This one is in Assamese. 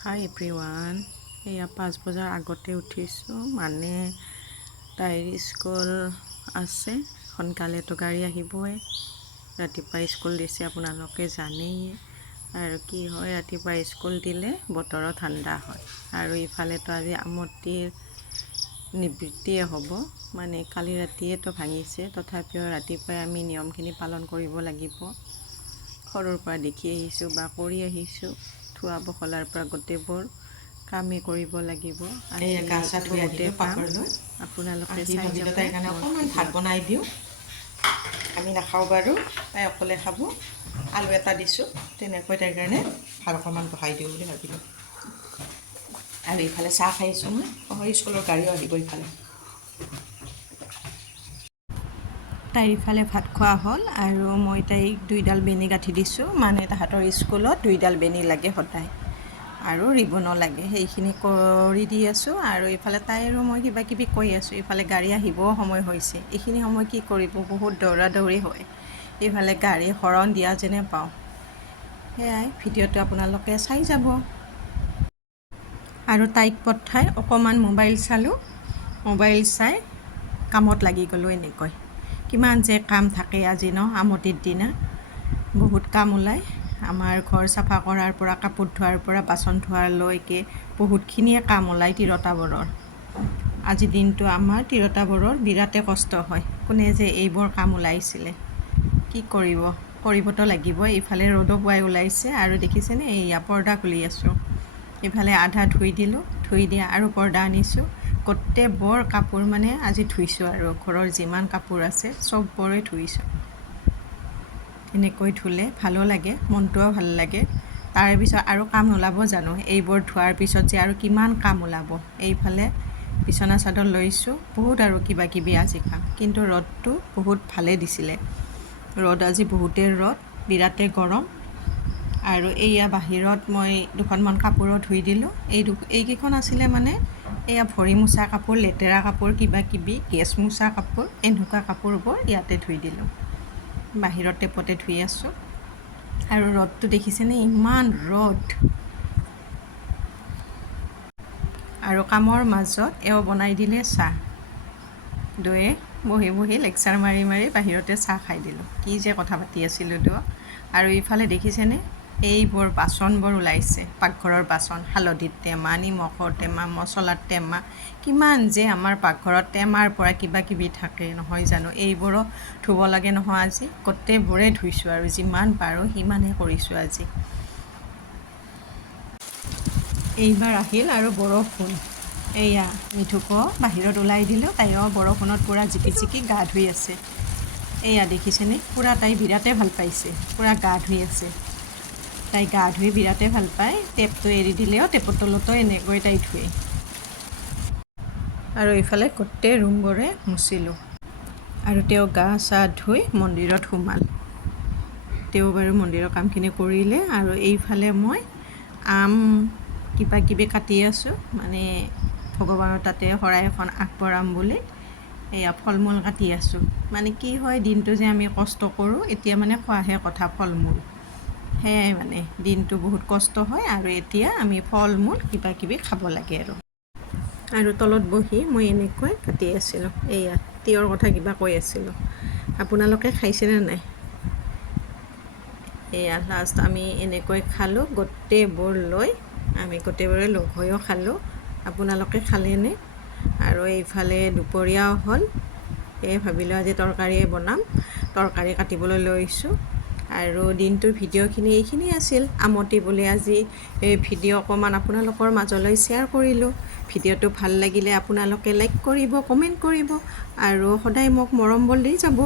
হাই এভৰিৱান, এয়া 5 বজাৰ আগতে উঠিছোঁ। মানে তাইৰ স্কুল আছে, সোনকালেতো গাড়ী আহিবই। ৰাতিপুৱা স্কুল দিছে, আপোনালোকে জানেই। আৰু কি হয়, ৰাতিপুৱা স্কুল দিলে বতৰো ঠাণ্ডা হয়। আৰু ইফালেতো আজি আমটিৰ নিবৃত্তিয়ে হ'ব, মানে কালি ৰাতিয়েতো ভাঙিছে। তথাপিও ৰাতিপুৱাই আমি নিয়মখিনি পালন কৰিব লাগিব। সৰুৰ পৰা দেখি আহিছোঁ বা কৰি আহিছোঁ। থোৱা বখলাৰ পৰা গোটেইবোৰ কামেই কৰিব লাগিব। আপোনালোকে চাই যাব। তাইৰ কাৰণে অকণমান ভাত বনাই দিওঁ। আমি নাখাওঁ বাৰু, তাই অকলে খাব। আলু এটা দিছোঁ, তেনেকৈ তাইৰ কাৰণে ভাত অকণমান বহাই দিওঁ বুলি ভাবিলোঁ। আৰু ইফালে চাহ খাইছোঁ মই স্কুলৰ গাড়ীও আহিব ইফালে। তাইৰ ইফালে ভাত খোৱা হ'ল আৰু মই তাইক 2ডাল বেনি গাঁঠি দিছোঁ। মানে তাহাঁতৰ স্কুলত 2ডাল বেনি লাগে সদায়, আৰু ৰিবনো লাগে। সেইখিনি কৰি দি আছোঁ। আৰু ইফালে তাই আৰু মই কিবা কিবি কৈ আছোঁ। ইফালে গাড়ী আহিবও সময় হৈছে। এইখিনি সময় কি কৰিব, বহুত দৌৰা দৌৰি হয়। ইফালে গাড়ী হৰণ দিয়া যেনে পাওঁ। সেয়াই ভিডিঅ'টো আপোনালোকে চাই যাব। আৰু তাইক পঠাই অকণমান মোবাইল চালোঁ। মোবাইল চাই কামত লাগি গ'লোঁ। এনেকৈ কিমান যে কাম থাকে আজি আমতিৰ দিনা বহুত কাম ওলায়। আমাৰ ঘৰ চাফা কৰাৰ পৰা, কাপোৰ ধোৱাৰ পৰা, বাচন ধোৱালৈকে বহুতখিনিয়ে কাম ওলায় তিৰোতাবোৰৰ। আজি দিনটো আমাৰ তিৰোতাবোৰৰ বিৰাটেই কষ্ট হয়। কোনে যে এইবোৰ কাম ওলাইছিলে, কি কৰিব, কৰিবতো লাগিব। এইফালে ৰ'দো পুৱাই ওলাইছে আৰু দেখিছেনে, এইয়া পৰ্দা খুলি আছোঁ। এইফালে আধা ধুই দিলোঁ, ধুই দিয়া আৰু পৰ্দা আনিছোঁ। গোটেইবোৰ কাপোৰ মানে আজি ধুইছোঁ আৰু ঘৰৰ যিমান কাপোৰ আছে চববোৰে ধুইছোঁ। এনেকৈ ধুলে ভালো লাগে, মনটোও ভাল লাগে। তাৰপিছত আৰু কাম ওলাব জানো? এইবোৰ ধোৱাৰ পিছত যে আৰু কিমান কাম ওলাব। এইফালে বিচনা চাদৰ লৈছোঁ, বহুত আৰু কিবা কিবি আজি কাম। কিন্তু ৰ'দটো বহুত ভালেই দিছিলে। ৰ'দ আজি বহুতেই ৰ'দ, বিৰাটেই গৰম। আৰু এইয়া বাহিৰত মই দুখনমান কাপোৰো ধুই দিলোঁ। এইকেইখন আছিলে মানে এয়া ভৰি মোচা কাপোৰ, লেতেৰা কাপোৰ, কিবা কিবি গেছ মোচা কাপোৰ, এনেকুৱা কাপোৰবোৰ ইয়াতে ধুই দিলোঁ। বাহিৰত টেপতে ধুই আছোঁ। আৰু ৰ'দটো দেখিছেনে, ইমান ৰ'দ। আৰু কামৰ মাজত এওঁ বনাই দিলে চাহ। দুয়ে বহি বহি লেকচাৰ মাৰি মাৰি বাহিৰতে চাহ খাই দিলোঁ। কি যে কথা পাতি আছিলোঁ তো। আৰু ইফালে দেখিছেনে, এইবোৰ বাচনবোৰ ওলাইছে, পাকঘৰৰ বাচন। হালধিৰ টেমা, নিমখৰ টেমা, মছলাৰ টেমা, কিমান যে আমাৰ পাকঘৰত টেমাৰ পৰা কিবা কিবি থাকে নহয় জানো। এইবোৰো ধুব লাগে নহয় আজি। গোটেইবোৰে ধুইছোঁ আৰু যিমান পাৰোঁ সিমানেই কৰিছোঁ আজি। এইবাৰ আহিল আৰু বৰষুণ। এয়া মিঠুকো বাহিৰত ওলাই দিলোঁ। তাইও বৰষুণত পূৰা জিকি জিকি গা ধুই আছে। এয়া দেখিছেনে, পূৰা তাই বিৰাটেই ভাল পাইছে, পূৰা গা ধুই আছে। তাই গা ধুই বিৰাটেই ভাল পায়। টেপটো এৰি দিলেও টেপৰ তলতো এনেকৈ তাই ধুৱে। আৰু ইফালে গোটেই ৰুমবোৰে মুচিলোঁ। আৰু তেওঁ গা চা ধুই মন্দিৰত সোমাল। তেওঁ বাৰু মন্দিৰৰ কামখিনি কৰিলে। আৰু এইফালে মই আম কিবা কিবি কাটি আছোঁ, মানে ভগৱানৰ তাতে শৰাই এখন আগবঢ়াম বুলি। এয়া ফল মূল কাটি আছোঁ। মানে কি হয়, দিনটো যে আমি কষ্ট কৰোঁ, এতিয়া মানে খোৱাহে কথা ফল মূল। সেয়াই মানে দিনটো বহুত কষ্ট হয়। আৰু এতিয়া আমি ফল মূল কিবা কিবি খাব লাগে আৰু তলত বহি মই এনেকৈ কাটি আছিলোঁ। এয়া তিয়ঁৰ কথা কিবা কৈ আছিলোঁ। আপোনালোকে খাইছেনে নাই? এয়া লাষ্ট আমি এনেকৈ খালোঁ, গোটেইবোৰ লৈ আমি গোটেইবোৰে লগ হৈও খালোঁ। আপোনালোকে খালেনে? আৰু এইফালে দুপৰীয়াও হ'ল। সেয়ে ভাবিলোঁ আজি তৰকাৰীয়ে বনাম। তৰকাৰী কাটিবলৈ লৈছোঁ। আৰু দিনটোৰ ভিডিঅ'খিনি এইখিনি আছিল। আমতি বুলি আজি এই ভিডিঅ' অকণমান আপোনালোকৰ মাজলৈ শ্বেয়াৰ কৰিলোঁ। ভিডিঅ'টো ভাল লাগিলে আপোনালোকে লাইক কৰিব, কমেণ্ট কৰিব আৰু সদায় মোক মৰম বল দি যাব।